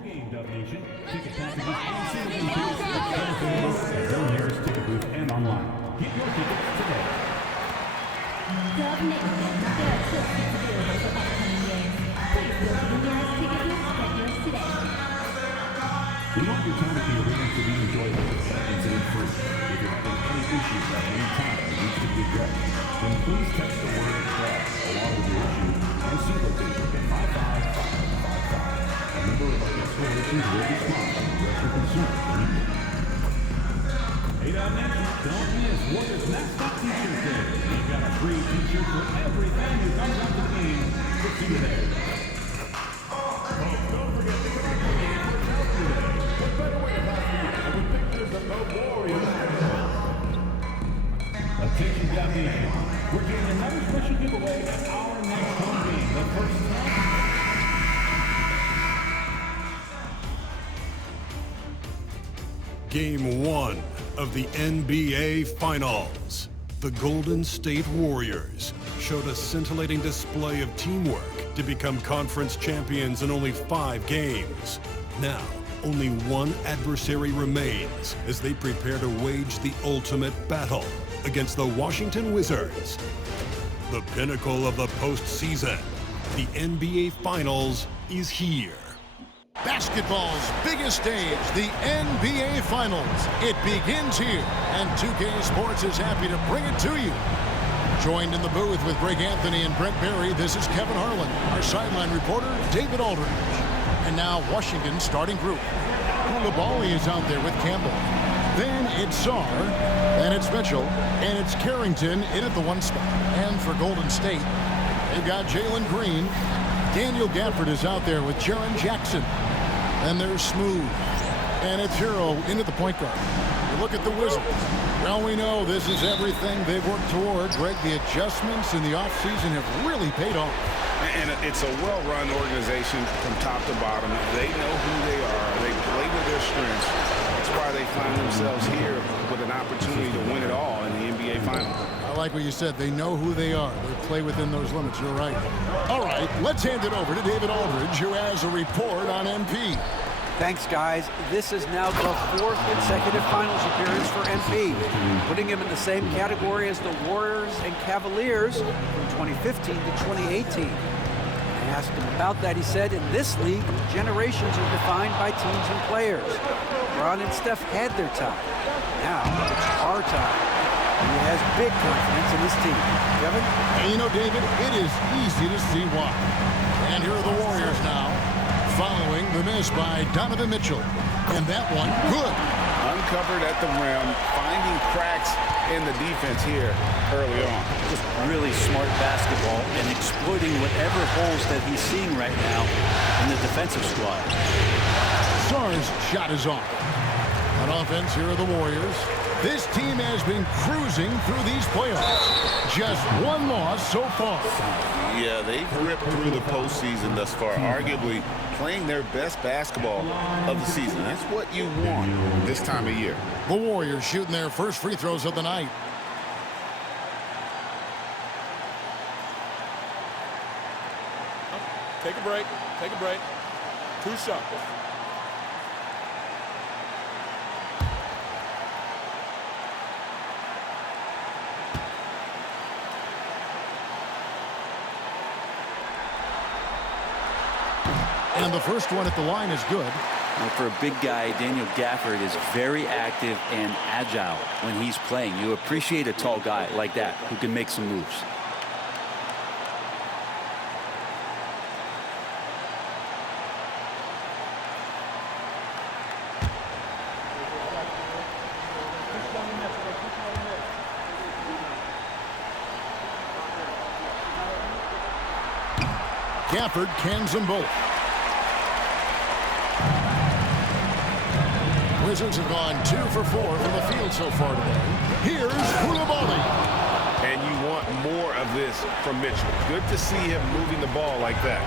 home game, Dub Nation. Ticket packages and single game tickets are available at your nearest ticket booth and online. Get your tickets today. Dub Nation, there are still seats available for upcoming games. Please go to the nearest ticket booth and get yours today. We want your time at the arena to be enjoyable and incident-free. If you're having any issues at any time that needs to be addressed, then please text the word "crash" along with your issue and seat location to 55555. A member of our guest relations will respond to address your concern immediately. Hey, Dub Nation, don't miss Warriors Mascot T-shirt Day. We've got a free T-shirt for every fan who comes out to the game. We'll see you there. Don't forget to come out to the game for Health Today. What better way to pass the year with pictures of the Warriors? Attention, Dub Nation. We're doing another special giveaway at our next home game. The first time. Game 1 of the NBA Finals. The Golden State Warriors showed a scintillating display of teamwork to become conference champions in only 5 games. Now, only one adversary remains as they prepare to wage the ultimate battle against the Washington Wizards. The pinnacle of the postseason, the NBA Finals, is here. Basketball's biggest stage, the NBA Finals. It begins here, and 2K Sports is happy to bring it to you. Joined in the booth with Greg Anthony and Brent Barry, this is Kevin Harlan, our sideline reporter, David Aldridge. And now Washington's starting group. Koulibaly is out there with Campbell. Then it's Sarr, and it's Mitchell, and it's Carrington in at the 1 spot. And for Golden State, they've got Jalen Green. Daniel Gafford is out there with Jaren Jackson. And they're Smooth. And it's Hero in at the point guard. You look at the Wizards. Well, we know this is everything they've worked toward. Greg, the adjustments in the offseason have really paid off. And it's a well-run organization from top to bottom. They know who they are. They play to their strengths. That's why they find themselves here with an opportunity to win it all in the NBA Finals. I like what you said. They know who they are. They play within those limits. You're right. All right, let's hand it over to David Aldridge, who has a report on MP. Thanks, guys. This is now the 4th consecutive finals appearance for MP, putting him in the same category as the Warriors and Cavaliers from 2015 to 2018. I asked him about that. He said, in this league, generations are defined by teams and players. LeBron and Steph had their time. Now it's our time. He has big confidence in his team. Kevin? And you know, David, it is easy to see why. And here are the Warriors now, following the miss by Donovan Mitchell. And that one, good. Uncovered at the rim, finding cracks in the defense here early on. Just really smart basketball and exploiting whatever holes that he's seeing right now in the defensive squad. Sarr's shot is off. On offense, here are the Warriors. This team has been cruising through these playoffs. Just one loss so far. Yeah, they've ripped through the postseason thus far, arguably playing their best basketball of the season. That's what you want this time of year. The Warriors shooting their first free throws of the night. Take a break. Take a break. 2 shots. And the first one at the line is good. Well, for a big guy, Daniel Gafford is very active and agile when he's playing. You appreciate a tall guy like that who can make some moves. Gafford cans them both. Wizards have gone 2 for 4 from the field so far today. Here's Koulibaly. And you want more of this from Mitchell. Good to see him moving the ball like that.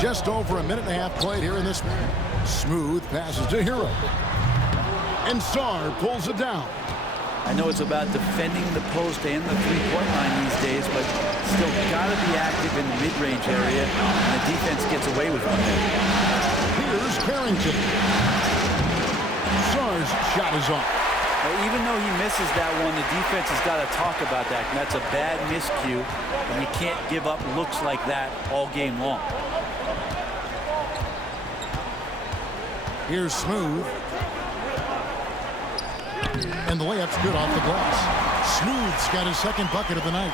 Just over a minute and a half played here in this one. Smooth passes to Hero. And Sarr pulls it down. I know it's about defending the post and the three-point line these days, but still got to be active in the mid-range area, and the defense gets away with one there. Here's Carrington. Sarr's shot is off. Well, even though he misses that one, the defense has got to talk about that, and that's a bad miscue, and you can't give up looks like that all game long. Here's Smooth. And the layup's good off the glass. Smooth's got his second bucket of the night.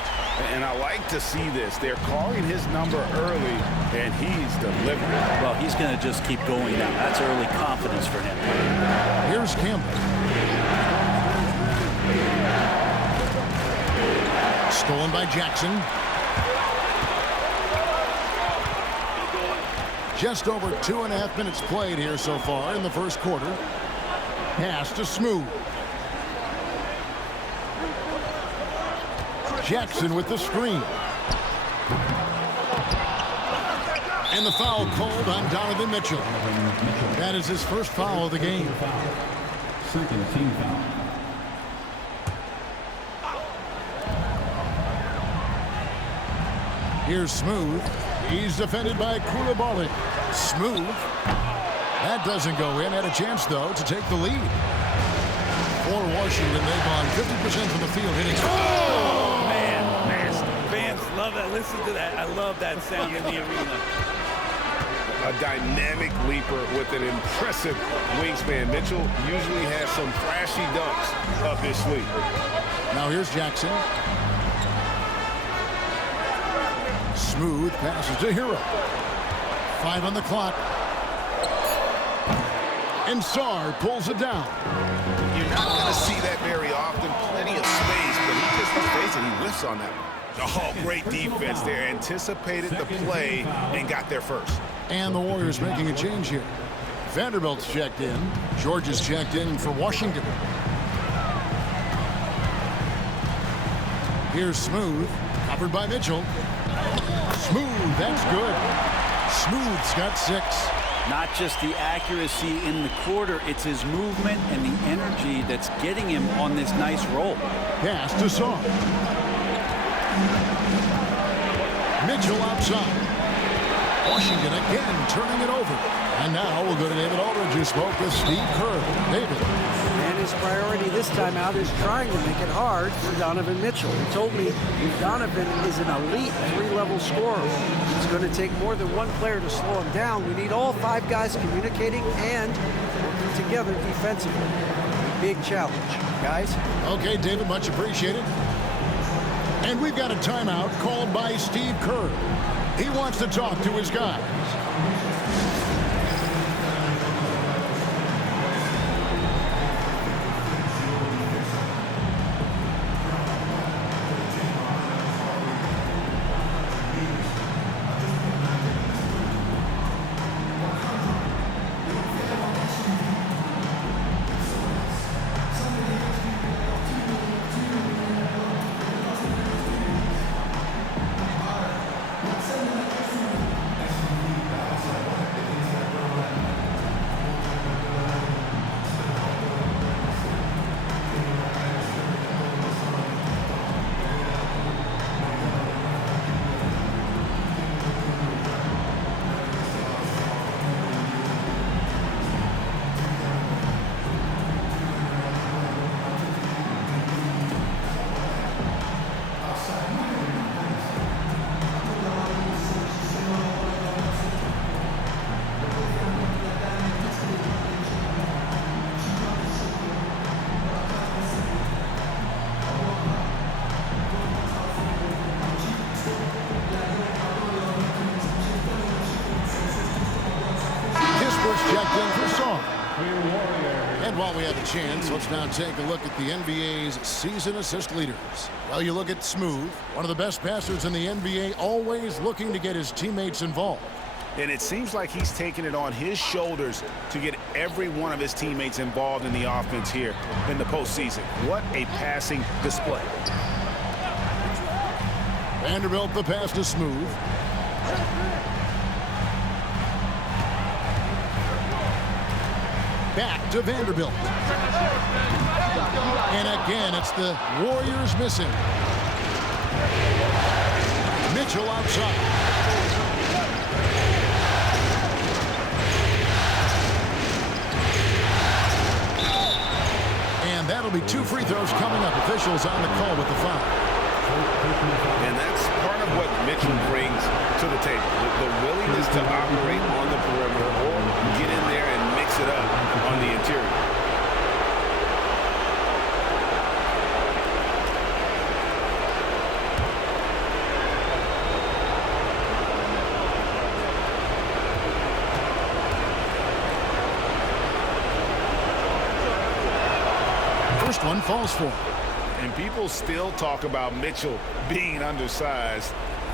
And I like to see this. They're calling his number early, and he's delivering. Well, he's going to just keep going now. That's early confidence for him. Here's Campbell. Stolen by Jackson. Just over 2.5 minutes played here so far in the first quarter. Pass to Smooth. Jackson with the screen. And the foul called on Donovan Mitchell. That is his first foul of the game. Second team foul. Here's Smooth. He's defended by Koulibaly. Smooth. That doesn't go in. Had a chance, though, to take the lead. For Washington, they've gone 50% from the field hitting. Oh, man. Fans love that. Listen to that. I love that sound in the arena. A dynamic leaper with an impressive wingspan. Mitchell usually has some flashy dunks up his sleeve. Now here's Jackson. Smooth passes to Hero. 5 on the clock. And Sarr pulls it down. You're not going to see that very often. Plenty of space, but he just face it. He whiffs on that one. Oh, great defense there. Anticipated the play and got there first. And the Warriors making a change here. Vanderbilt's checked in. George is checked in for Washington. Here's Smooth. Covered by Mitchell. Smooth, that's good. Smooth's got 6. Not just the accuracy in the quarter, it's his movement and the energy that's getting him on this nice roll. Pass to Sarr. Mitchell outside. Washington again turning it over. And now we'll go to David Aldridge, who spoke with Steve Kerr. David. And his priority this time out is trying to make it hard for Donovan Mitchell. He told me Donovan is an elite 3-level scorer. It's going to take more than one player to slow him down. We need all 5 guys communicating and working together defensively. Big challenge, guys. Okay, David, much appreciated. And we've got a timeout called by Steve Kerr. He wants to talk to his guys. Checked in for Sarr. And while we have a chance, let's now take a look at the NBA's season assist leaders. Well, you look at Smooth, one of the best passers in the NBA, always looking to get his teammates involved. And it seems like he's taking it on his shoulders to get every one of his teammates involved in the offense here in the postseason. What a passing display. Vanderbilt the pass to Smooth. back to Vanderbilt. And again, it's the Warriors missing. Mitchell outside. And that'll be 2 free throws coming up. Officials on the call with the foul. And that's part of what Mitchell brings to the table. The willingness to operate on the perimeter or get in there and mix it up on the interior. First one falls for him. And people still talk about Mitchell being undersized.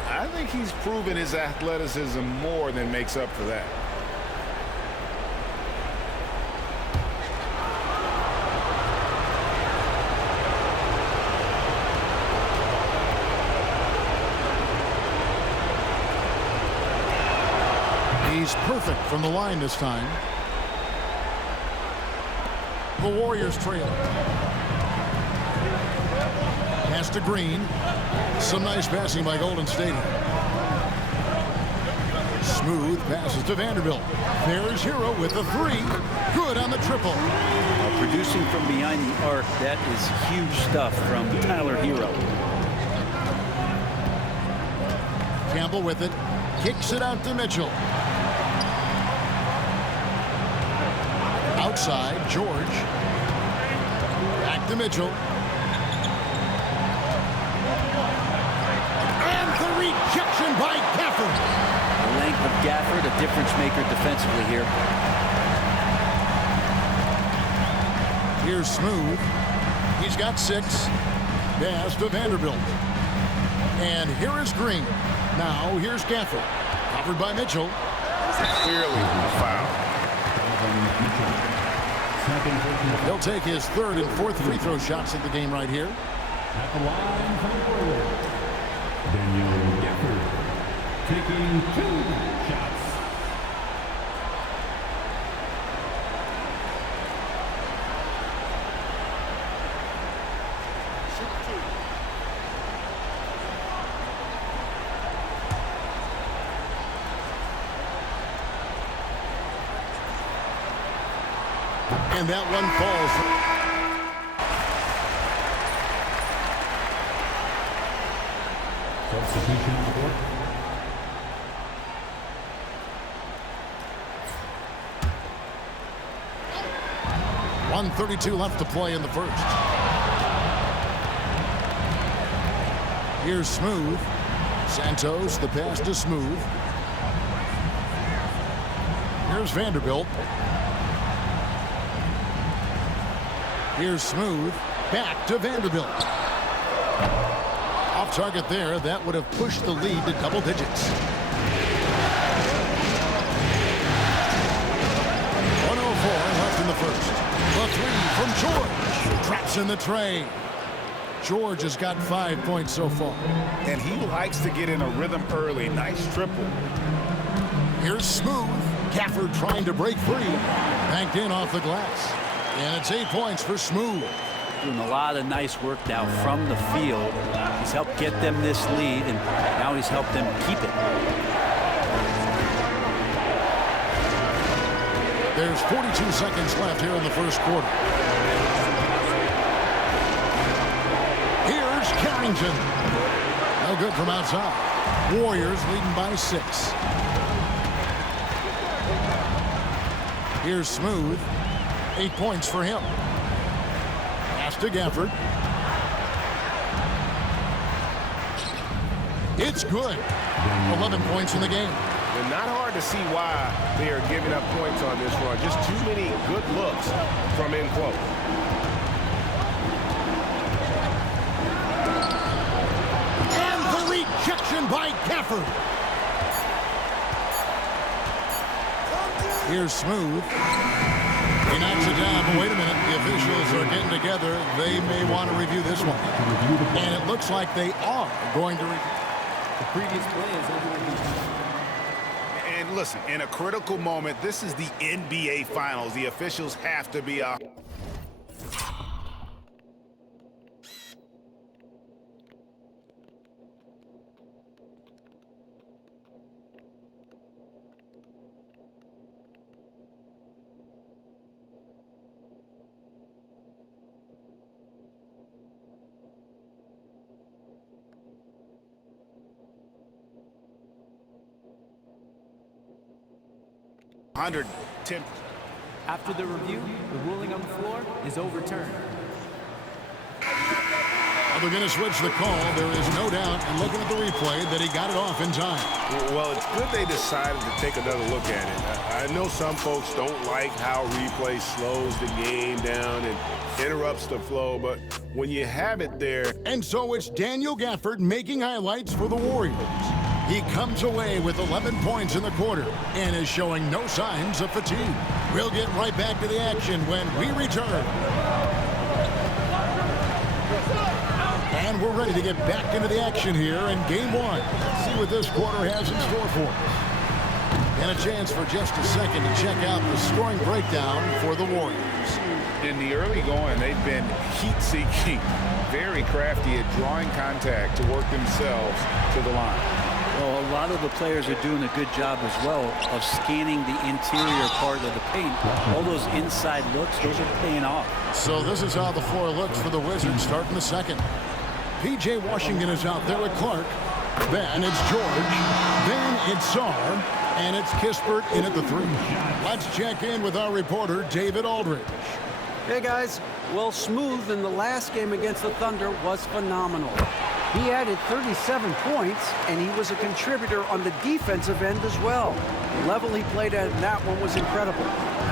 I think he's proven his athleticism more than makes up for that. He's perfect from the line this time. The Warriors trail. Pass to Green. Some nice passing by Golden State. Smooth passes to Vanderbilt. There's Hero with the 3. Good on the triple. Producing from behind the arc, that is huge stuff from Tyler Hero. Campbell with it. Kicks it out to Mitchell. Outside, George. Back to Mitchell. And the rejection by Gafford. The length of Gafford, a difference maker defensively here. Here's Smooth. He's got 6. Pass to Vanderbilt. And here is Green. Now here's Gafford. Covered by Mitchell. Clearly a foul. He'll take his 3rd and 4th free throw shots of the game right here. At the line for the Warriors, Daniel Gafford taking 2 shots. And that one falls. Substitution on the court. .132 left to play in the first. Here's Smooth. Santos, the pass to Smooth. Here's Vanderbilt. Here's Smooth. Back to Vanderbilt. Off target there. That would have pushed the lead to double digits. 1:04 left in the first. The 3 from George. Traps in the tray. George has got 5 points so far. And he likes to get in a rhythm early. Nice triple. Here's Smooth. Gafford trying to break free. Banked in off the glass. And it's 8 points for Smooth. Doing a lot of nice work now from the field. He's helped get them this lead, and now he's helped them keep it. There's 42 seconds left here in the first quarter. Here's Carrington. No good from outside. Warriors leading by 6. Here's Smooth. 8 points for him. Pass to Gafford. It's good. 11 points in the game. And not hard to see why they are giving up points on this run. Just too many good looks from in close. And the rejection by Gafford. Here's Smooth. He knocks it down, but wait a minute. The officials are getting together. They may want to review this one. And it looks like they are going to review. The previous play is over. And listen, in a critical moment, this is the NBA Finals. The officials have to be out. After the review, the ruling on the floor is overturned. They're going to switch the call. There is no doubt, and looking at the replay, that he got it off in time. Well, it's good they decided to take another look at it. I know some folks don't like how replay slows the game down and interrupts the flow, but when you have it there... And so it's Daniel Gafford making highlights for the Warriors. He comes away with 11 points in the quarter and is showing no signs of fatigue. We'll get right back to the action when we return. And we're ready to get back into the action here in Game 1. Let's see what this quarter has in store for us. And a chance for just a second to check out the scoring breakdown for the Warriors. In the early going, they've been heat-seeking, very crafty at drawing contact to work themselves to the line. Well, a lot of the players are doing a good job as well of scanning the interior part of the paint. All those inside looks, those are paying off. So this is how the floor looks for the Wizards starting the second. P.J. Washington is out there with Clark. Then it's George. Then it's Sarr. And it's Kispert in at the 3. Let's check in with our reporter, David Aldridge. Hey, guys. Well, Smooth in the last game against the Thunder was phenomenal. He added 37 points, and he was a contributor on the defensive end as well. The level he played at in that one was incredible.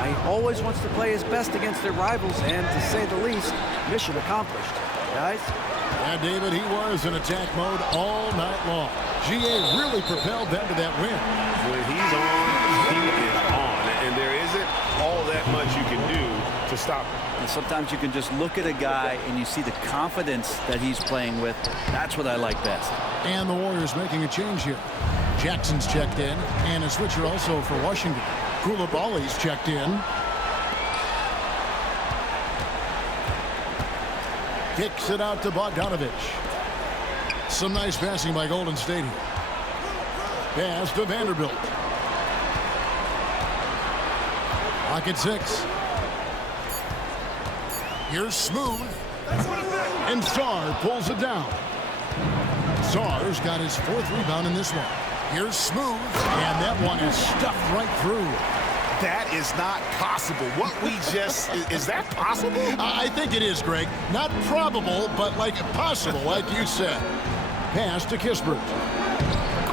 He always wants to play his best against their rivals, and to say the least, mission accomplished. Guys? Yeah, David, he was in attack mode all night long. GA really propelled them to that win. When he's on, he is on, and there isn't all that much you can do to stop him. And sometimes you can just look at a guy and you see the confidence that he's playing with. That's what I like best. And the Warriors making a change here. Jackson's checked in, and a switcher also for Washington. Koulibaly's checked in. Kicks it out to Bogdanovich. Some nice passing by Golden State here. Pass to Vanderbilt. Pocket 6. Here's Smooth. And Sarr pulls it down. Sarr's got his 4th rebound in this one. Here's Smooth. And that one is stuffed right through. That is not possible. What we just... is that possible? I think it is, Greg. Not probable, but like possible, like you said. Pass to Kispert.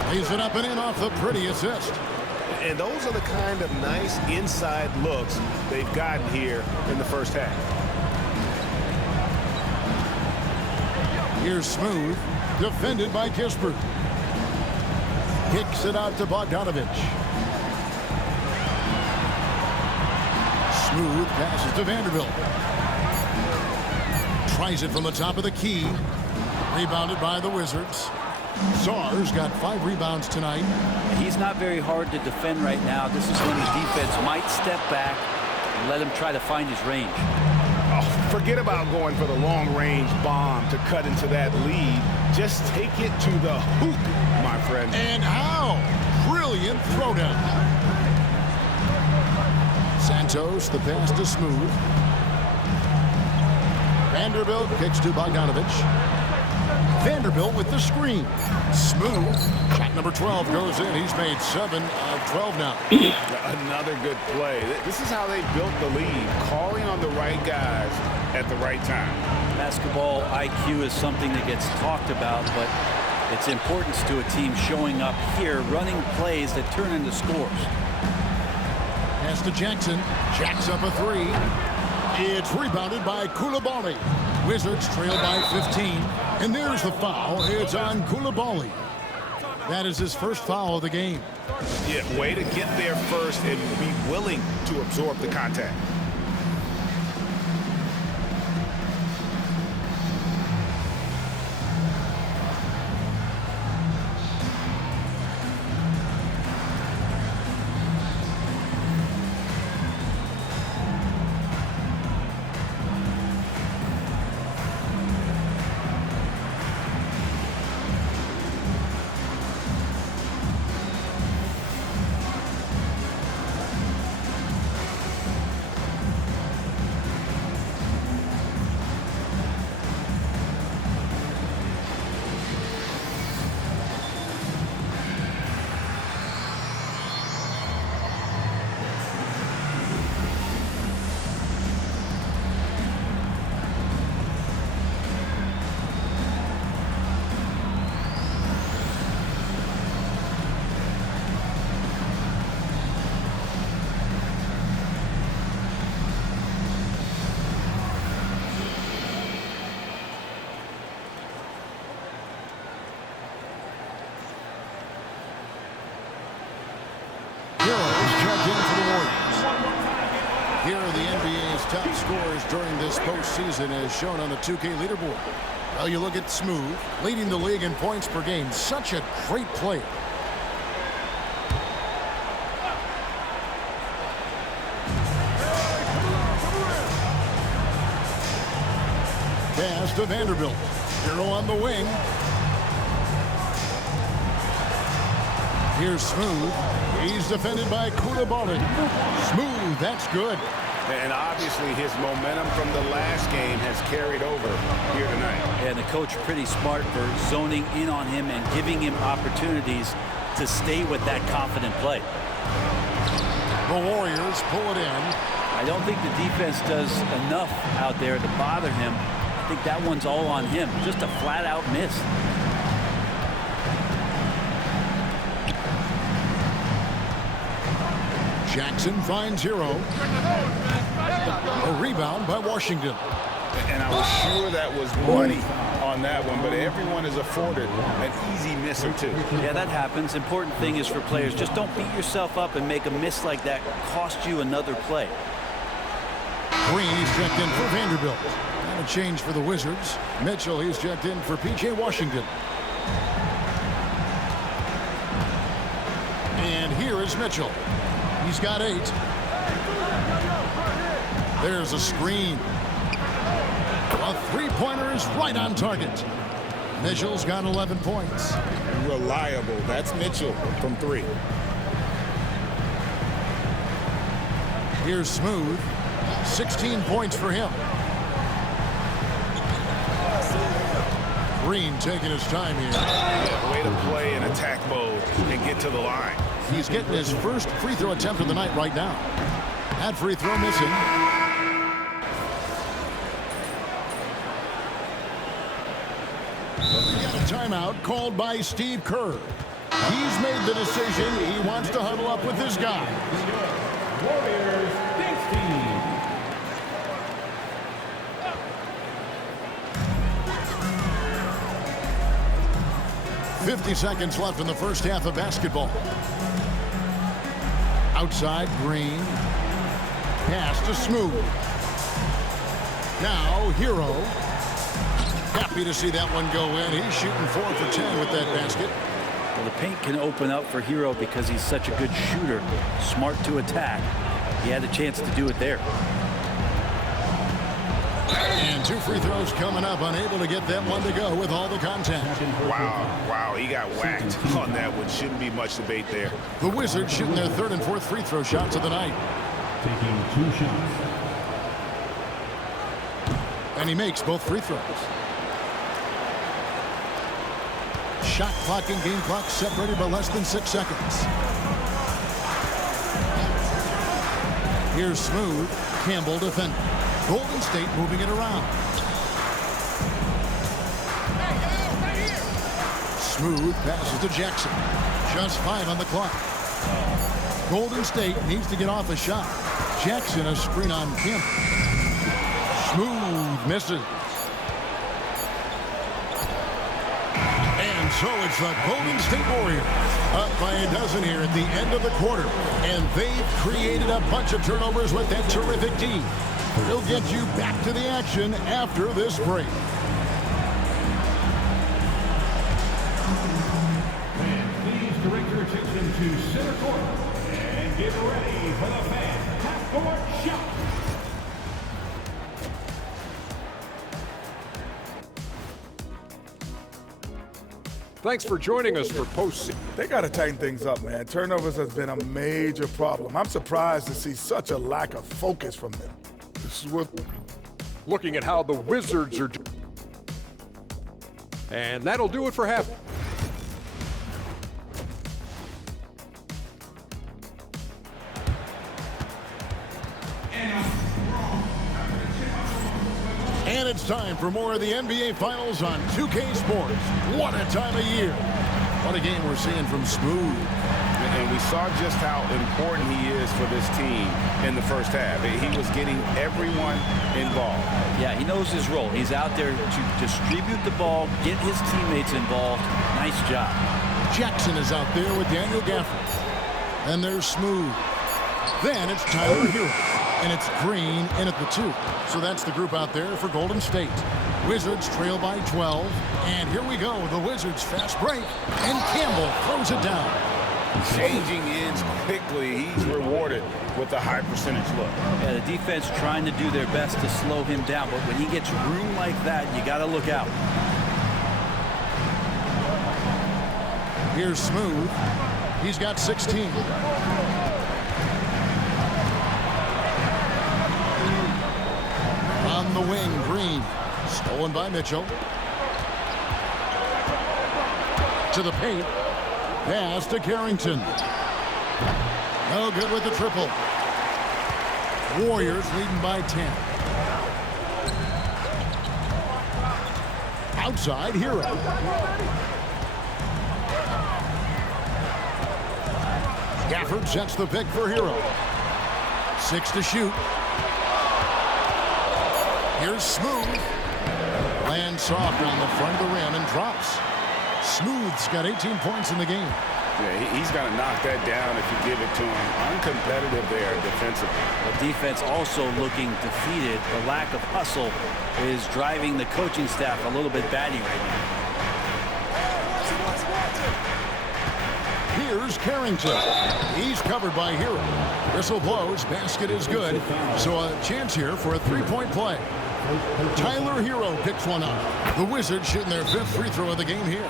Lays it up and in off the pretty assist. And those are the kind of nice inside looks they've gotten here in the first half. Here's Smooth, defended by Kispert. Kicks it out to Bogdanovich. Smooth passes to Vanderbilt. Tries it from the top of the key. Rebounded by the Wizards. Sarr's got 5 rebounds tonight. He's not very hard to defend right now. This is when the defense might step back and let him try to find his range. Oh, forget about going for the long-range bomb to cut into that lead. Just take it to the hoop, my friend. And how? Brilliant throwdown. Santos, the pass to Smooth. Vanderbilt kicks to Bogdanovich. Vanderbilt with the screen. Smooth. Shot number 12 goes in. He's made 7 of 12 now. Another good play. This is how they built the lead, calling on the right guys at the right time. Basketball IQ is something that gets talked about, but its importance to a team showing up here, running plays that turn into scores. Pass to Jackson. Jacks up a 3. It's rebounded by Koulibaly. Wizards trail by 15. And there's the foul. It's on Koulibaly. That is his first foul of the game. Yeah, way to get there first and be willing to absorb the contact. Here are the NBA's top scorers during this postseason as shown on the 2K leaderboard. Well, you look at Smooth, leading the league in points per game. Such a great player. Pass to Vanderbilt. Hero on the wing. Here's Smooth. He's defended by Koulibaly. Smooth, that's good. And obviously his momentum from the last game has carried over here tonight. And the coach pretty smart for zoning in on him and giving him opportunities to stay with that confident play. The Warriors pull it in. I don't think the defense does enough out there to bother him. I think that one's all on him. Just a flat-out miss. Jackson finds Hero. A rebound by Washington. And I was sure that was money on that one, but everyone is afforded an easy miss or two. Yeah, that happens. Important thing is for players, just don't beat yourself up and make a miss like that cost you another play. Green, he's checked in for Vanderbilt. And a change for the Wizards. Mitchell, he's checked in for P.J. Washington. And here is Mitchell. He's got 8. There's a screen. A three-pointer is right on target. Mitchell's got 11 points. Reliable. That's Mitchell from 3. Here's Smooth. 16 points for him. Green taking his time here. Yeah, way to play in attack mode and get to the line. He's getting his first free throw attempt of the night right now. That free throw missing. We got a timeout called by Steve Kerr. He's made the decision. He wants to huddle up with his guy. Warriors, thanks team. 50 seconds left in the first half of basketball. Outside, Green. Pass to Smooth. Now, Hero. Happy to see that one go in. He's shooting 4 for 10 with that basket. Well, the paint can open up for Hero because he's such a good shooter. Smart to attack. He had a chance to do it there. And 2 free throws coming up. Unable to get that one to go with all the contact. Wow, he got whacked on that one. Shouldn't be much debate there. The Wizards shooting their 3rd and 4th free throw shots of the night. Taking 2 shots. And he makes both free throws. Shot clock and game clock separated by less than 6 seconds. Here's Smooth. Campbell defending. Golden State moving it around. Smooth passes to Jackson. Just 5 on the clock. Golden State needs to get off a shot. Jackson a screen on him. Smooth misses. And so it's the Golden State Warriors up by a dozen here at the end of the quarter. And they've created a bunch of turnovers with that terrific team. We'll get you back to the action after this break. And please direct your attention to center court and get ready for the fan half-court shot. Thanks for joining us for postseason. They got to tighten things up, man. Turnovers has been a major problem. I'm surprised to see such a lack of focus from them. This is what looking at how the Wizards are doing. And that'll do it for half. And it's time for more of the NBA Finals on 2K Sports. What a time of year. What a game we're seeing from Smooth. And we saw just how important he is for this team in the first half. He was getting everyone involved. Yeah, he knows his role. He's out there to distribute the ball, get his teammates involved. Nice job. Jackson is out there with Daniel Gafford. And there's Smooth. Then it's Tyler Hero. And it's Green in at the 2. So that's the group out there for Golden State. Wizards trail by 12. And here we go. The Wizards fast break. And Campbell throws it down. Changing ends quickly. He's rewarded with a high percentage look. Yeah, the defense trying to do their best to slow him down, but when he gets room like that, you got to look out. Here's Smooth. He's got 16. On the wing, Green. Stolen by Mitchell. To the paint. Pass to Carrington. No good with the triple. Warriors leading by 10. Outside, Hero. Gafford sets the pick for Hero. 6 to shoot. Here's Smooth. Lands soft on the front of the rim and drops. Smooth's got 18 points in the game. Yeah, he's got to knock that down if you give it to him. Uncompetitive there defensively. The defense also looking defeated. The lack of hustle is driving the coaching staff a little bit batty right now. Here's Carrington. He's covered by Hero. Whistle blows. Basket is good. So a chance here for a three-point play. Tyler Hero picks one up. The Wizards shooting their 5th free throw of the game here.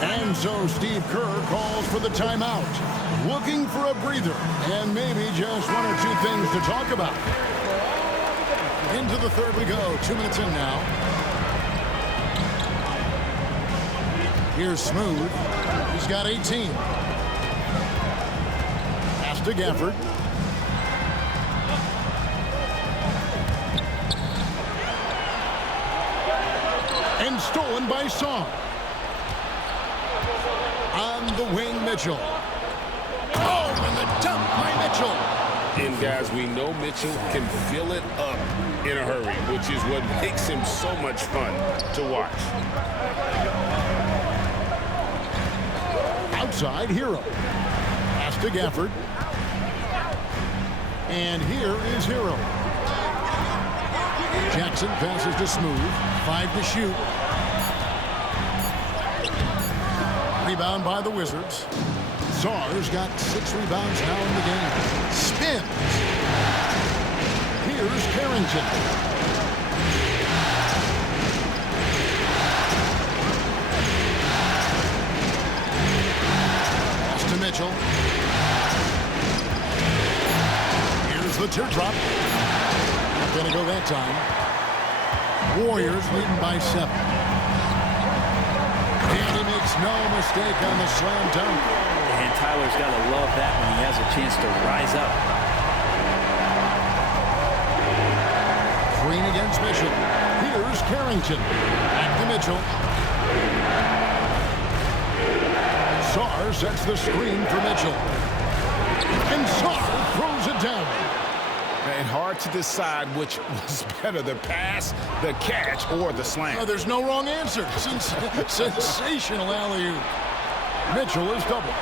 And so Steve Kerr calls for the timeout. Looking for a breather and maybe just 1 or 2 things to talk about. Into the 3rd we go. 2 minutes in now. Here's Smooth. He's got 18. Pass to Gafford. And stolen by Song. On the wing, Mitchell. Oh, and the dunk by Mitchell. And guys, we know Mitchell can fill it up in a hurry, which is what makes him so much fun to watch. Outside, Hero. Pass to Gafford. And here is Hero. Jackson passes to Smooth. 5 to shoot. Rebound by the Wizards. Czar's got 6 rebounds now in the game. Spins. Here's Carrington. Pass to Mitchell. Here's the teardrop. Not going to go that time. Warriors leading by 7. And he makes no mistake on the slam dunk. And Tyler's got to love that when he has a chance to rise up. Green against Mitchell. Here's Carrington. Back to Mitchell. Sarr sets the screen for Mitchell. And Sarr throws it down. And hard to decide which was better, the pass, the catch, or the slam. Oh, there's no wrong answer. Sensational alley-oop. Mitchell is double.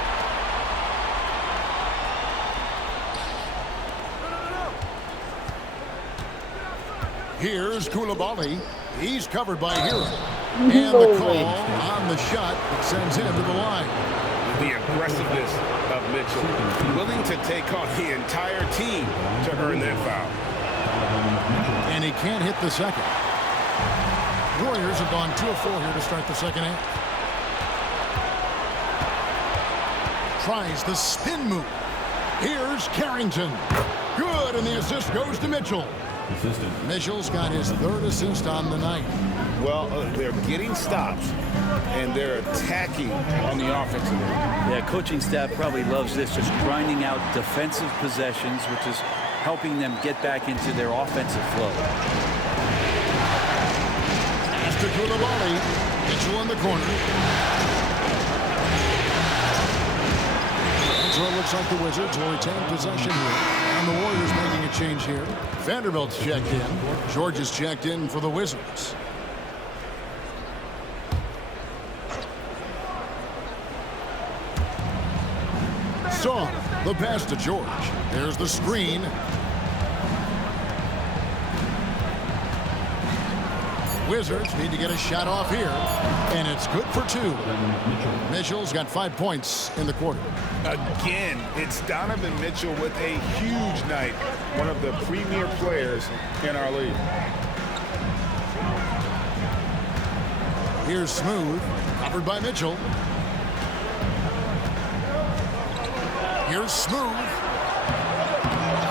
Here's Koulibaly. He's covered by Hero. And the call on the shot that sends him to the line. The aggressiveness of Mitchell, willing to take on the entire team to earn that foul. And he can't hit the second. Warriors have gone 2 of 4 here to start the second half. Tries the spin move. Here's Carrington. Good, and the assist goes to Mitchell. Mitchell's got his 3rd assist on the night. Well, they're getting stops, and they're attacking on the offensive end. Yeah, coaching staff probably loves this, just grinding out defensive possessions, which is helping them get back into their offensive flow. Pass to Koulibaly. Mitchell in the corner. And so it looks like the Wizards will retain possession here. And the Warriors making a change here. Vanderbilt's checked in. George is checked in for the Wizards. Song, the pass to George. There's the screen. Wizards need to get a shot off here, and it's good for 2. Mitchell's got 5 points in the quarter. Again, it's Donovan Mitchell with a huge night, one of the premier players in our league. Here's Smooth, covered by Mitchell. Here's Smooth.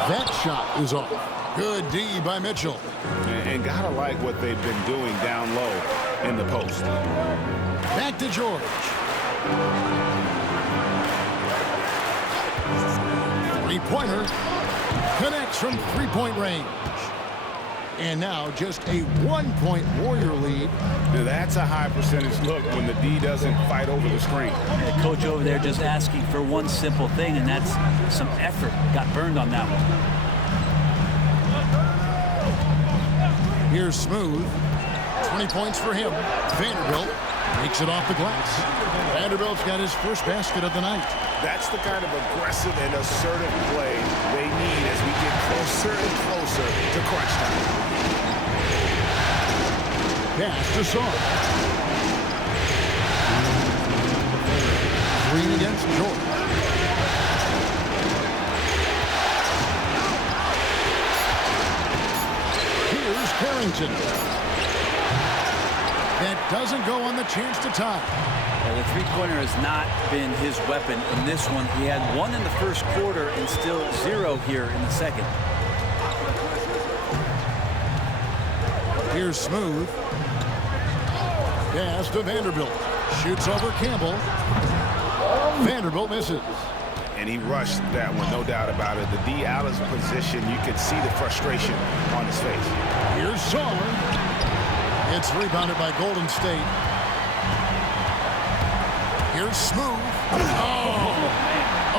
That shot is off. Good D by Mitchell. And gotta like what they've been doing down low in the post. Back to George. Three-pointer. Connects from three-point range. And now just a 1-point Warrior lead. Now that's a high percentage look when the D doesn't fight over the screen. The coach over there just asking for one simple thing, and that's some effort. Got burned on that one. Here's Smooth. 20 points for him. Vanderbilt makes it off the glass. Vanderbilt's got his first basket of the night. That's the kind of aggressive and assertive play they need as we get closer and closer to crunch time. Pass to Saw. Green against George. Here's Carrington. That doesn't go on the chance to tie. Well, the three-pointer has not been his weapon in this one. He had 1 in the first quarter and still 0 here in the second. Here's Smooth. Pass to Vanderbilt. Shoots over Campbell. Vanderbilt misses. And he rushed that one, no doubt about it. The D out of position, you could see the frustration on his face. Here's Saw. It's rebounded by Golden State. Here's Smooth. Oh,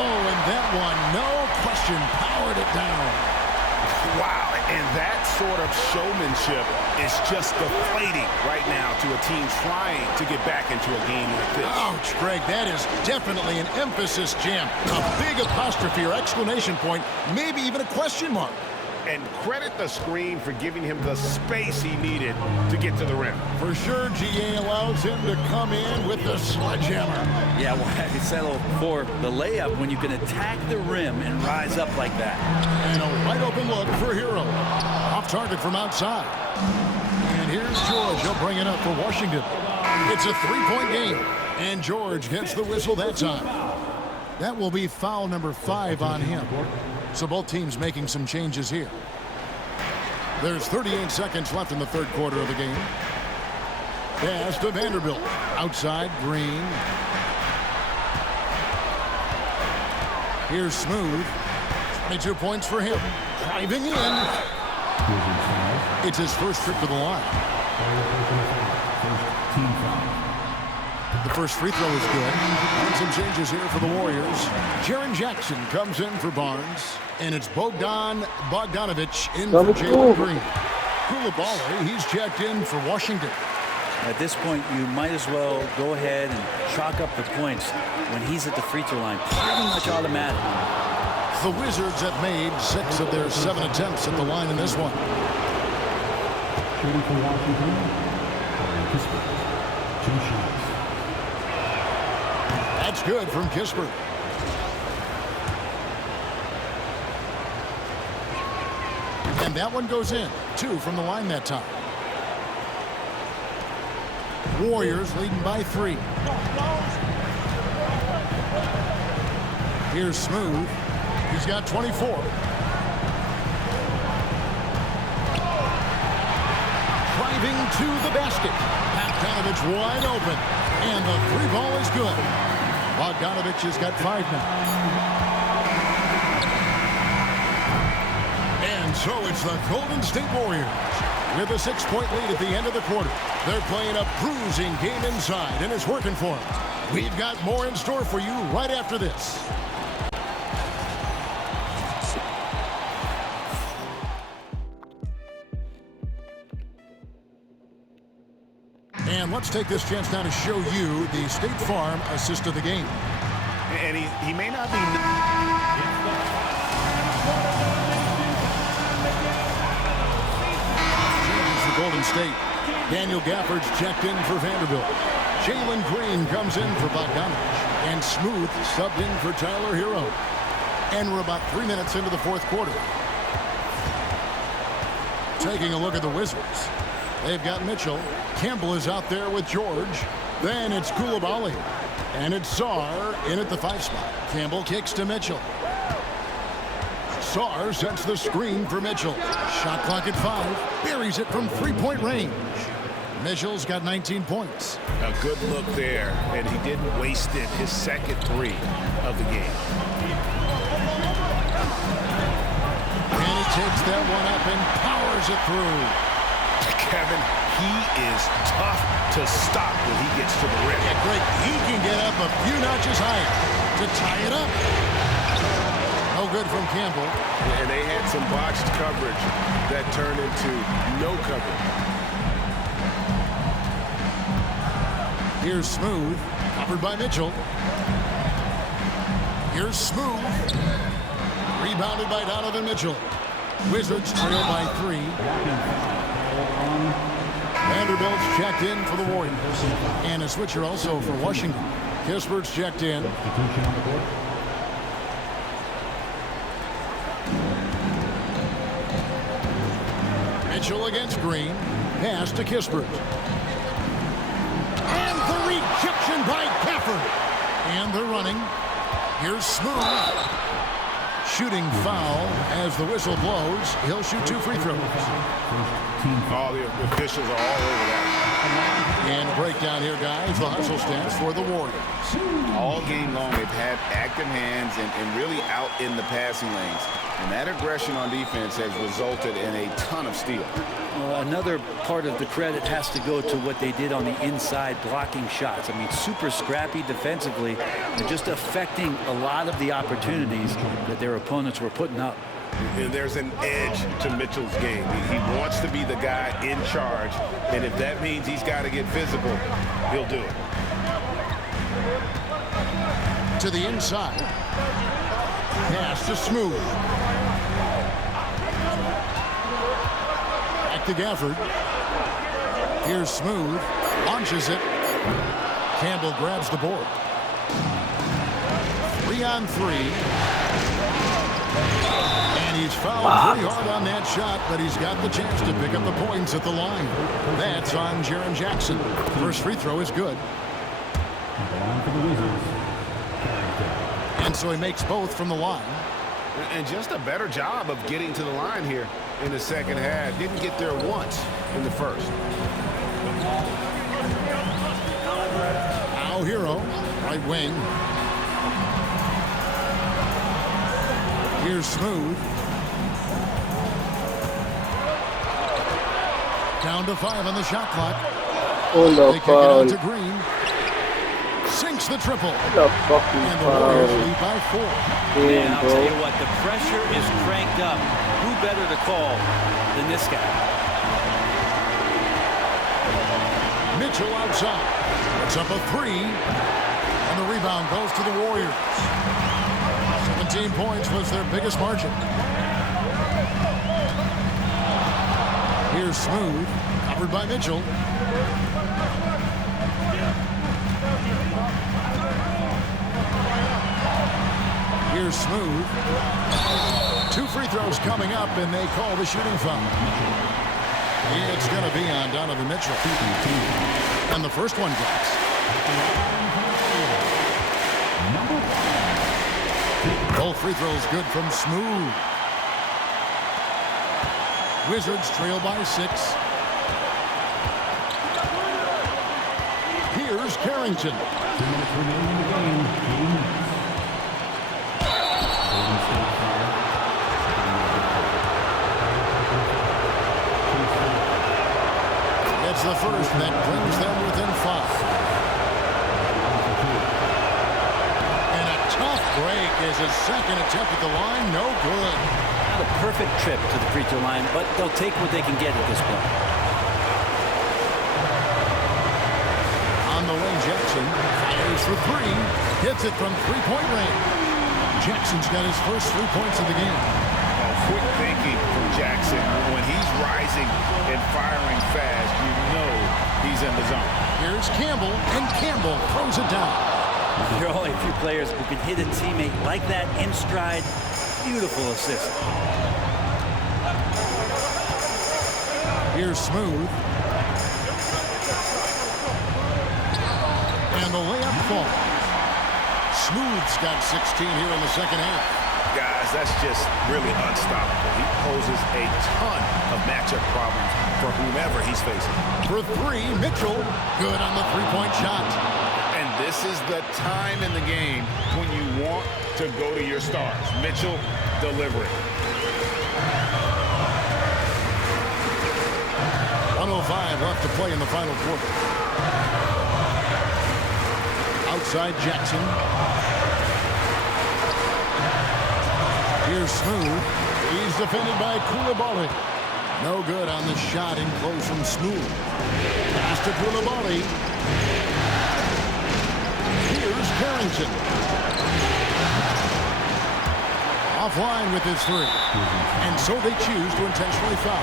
and that one, no question, powered it down. Wow, and that sort of showmanship is just deflating right now to a team trying to get back into a game like this. Ouch, Greg, that is definitely an emphasis jam. A big apostrophe or exclamation point, maybe even a question mark. And credit the screen for giving him the space he needed to get to the rim. For sure, GA allows him to come in with the sledgehammer. Yeah, well, I settled for the layup when you can attack the rim and rise up like that. And a wide open look for Hero. Off target from outside. And here's George. He'll bring it up for Washington. It's a three-point game. And George gets the whistle that time. That will be foul number 5 on him. So both teams making some changes here. There's 38 seconds left in the third quarter of the game. Pass to Vanderbilt. Outside, Green. Here's Smooth. 22 points for him. Driving in. It's his first trip to the line. The first free throw is good. And some changes here for the Warriors. Jaren Jackson comes in for Barnes. And it's Bogdanovich in for Jalen Green. Koulibaly, he's checked in for Washington. At this point, you might as well go ahead and chalk up the points when he's at the free throw line. Pretty much automatic. The Wizards have made 6 of their 7 attempts at the line in this one. Shooting for Washington. Kispert. 2 shots. That's good from Kispert. And that one goes in. 2 from the line that time. Warriors leading by 3. Here's Smooth. He's got 24. Driving to the basket. Bogdanovich wide open. And the 3 ball is good. Bogdanovich has got 5 now. And so it's the Golden State Warriors with a 6-point lead at the end of the quarter. They're playing a bruising game inside, and it's working for them. We've got more in store for you right after this. And let's take this chance now to show you the State Farm assist of the game. And he may not be... Golden State. Daniel Gafford's checked in for Vanderbilt. Jalen Green comes in for Bogdanovich. And Smooth subbed in for Tyler Hero. And we're about 3 minutes into the fourth quarter. Taking a look at the Wizards. They've got Mitchell. Campbell is out there with George. Then it's Koulibaly. And it's Sarr in at the 5 spot. Campbell kicks to Mitchell. Sarr sets the screen for Mitchell. Shot clock at 5. Buries it from 3-point range. Mitchell's got 19 points. A good look there, and he didn't waste it. His second 3 of the game. And he takes that one up and powers it through. Kevin, he is tough to stop when he gets to the rim. Yeah, Greg, he can get up a few notches higher to tie it up. No good from Campbell. And they had some botched coverage that turned into no coverage. Here's Smooth, covered by Mitchell. Here's Smooth. Rebounded by Donovan Mitchell. Wizards trail by 3. Vanderbilt's checked in for the Warriors. And a switcher also for Washington. Kispert's checked in. Mitchell against Green. Pass to Kispert. And the rejection by Gafford. And they're running. Here's Smooth. Shooting foul as the whistle blows. He'll shoot 2 free throws. All the officials are all over that. And breakdown here, guys. The hustle stats for the Warriors. All game long, they've had active hands and really out in the passing lanes. And that aggression on defense has resulted in a ton of steals. Well, another part of the credit has to go to what they did on the inside blocking shots. I mean, super scrappy defensively and just affecting a lot of the opportunities that their opponents were putting up. And there's an edge to Mitchell's game. He wants to be the guy in charge, and if that means he's got to get physical, he'll do it. To the inside. Pass to Smooth. Back to Gafford. Here's Smooth. Launches it. Campbell grabs the board. 3 on 3. And he's fouled pretty hard on that shot, but he's got the chance to pick up the points at the line. That's on Jaren Jackson. First free throw is good. And so he makes both from the line. And just a better job of getting to the line here in the second half. Didn't get there once in the first. Now Hero, right wing. Here's Smooth. Down to 5 on the shot clock. They kick it out to Green. Sinks the triple. And the Warriors lead by 4. Man, I'll tell you what, the pressure is cranked up. Who better to call than this guy? Mitchell outside. Puts up a 3. And the rebound goes to the Warriors. 17 points was their biggest margin. Here's Smooth. Covered by Mitchell. Here's Smooth. 2 free throws coming up, and they call the shooting foul. It's going to be on Donovan Mitchell. And the first one gets. Both free throws good from Smooth. Wizards trail by 6. Here's Carrington. 2 minutes remaining in the game. It's the first that brings them within 5. And a tough break is his second attempt at the line. No good. Not a perfect trip to the free throw line, but they'll take what they can get at this point. On the wing, Jackson fires for 3. Hits it from 3-point range. Jackson's got his first 3 points of the game. Quick thinking from Jackson when when he's rising and firing fast, you know he's in the zone. Here's Campbell, and Campbell throws it down. There are only a few players who can hit a teammate like that in stride. Beautiful assist. Here's Smooth. And the layup falls. Smooth's got 16 here in the second half. Guys, that's just really unstoppable. He poses a ton of matchup problems for whomever he's facing. For three, Mitchell. Good on the three-point shot. And this is the time in the game when you want to go to your stars. Mitchell delivering. 1:05 left to play in the final quarter. Outside Jackson. Here's Smooth. He's defended by Koulibaly. No good on the shot in close from Smooth. Pass to Koulibaly. Here's Carrington. Offline with his three. And so they choose to intentionally foul.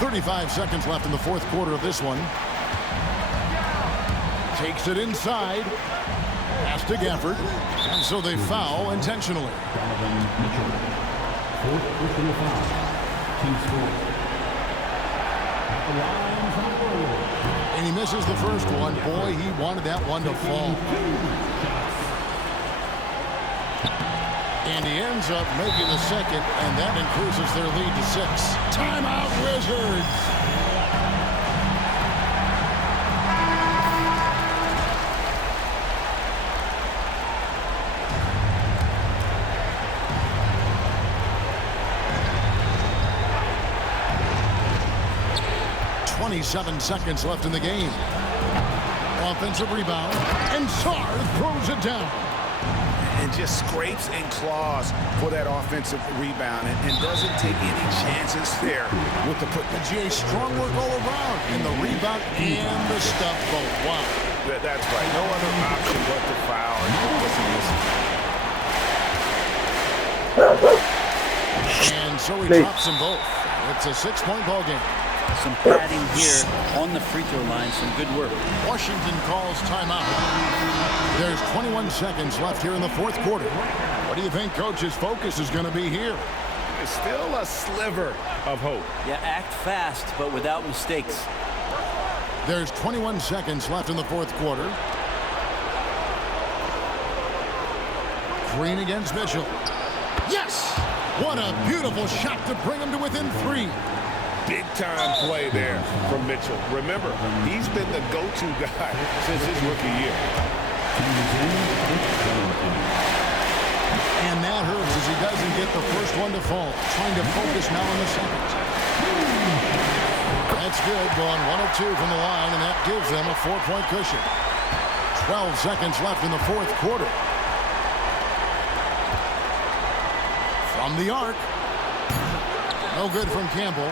35 seconds left in the fourth quarter of this one. Takes it inside. Pass to Gafford. And so they foul intentionally. Fourth personal foul. Team score. At the line from the Warriors. And he misses the first one. Boy, he wanted that one to fall. And he ends up making the second, and that increases their lead to 6. Timeout, Wizards! .27 seconds left in the game. Offensive rebound, and Sarr throws it down. And just scrapes and claws for that offensive rebound and doesn't take any chances there with the put. GA, strong work all around, and the rebound and the step both. Wow. That's right. No other option but to foul. And so he drops them both. It's a 6-point ball game. Some padding here on the free throw line. Some good work. Washington calls timeout. There's 21 seconds left here in the fourth quarter. What do you think Coach's focus is going to be here? There's still a sliver of hope. Yeah, act fast, but without mistakes. There's 21 seconds left in the fourth quarter. Green against Mitchell. Yes! What a beautiful shot to bring him to within 3. Big-time play there from Mitchell. Remember, he's been the go-to guy since his rookie year. And that hurts as he doesn't get the first one to fall. Trying to focus now on the second. That's good. Going 1 of 2 from the line, and that gives them a 4-point cushion. 12 seconds left in the fourth quarter. From the arc. No good from Campbell.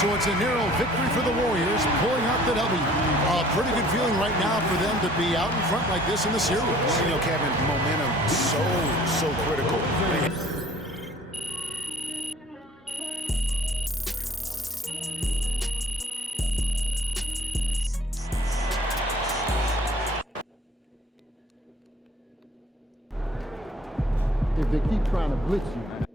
So it's a narrow victory for the Warriors, pulling out the W. A pretty good feeling right now for them to be out in front like this in the series. You know, Kevin, momentum so critical. If they keep trying to blitz you,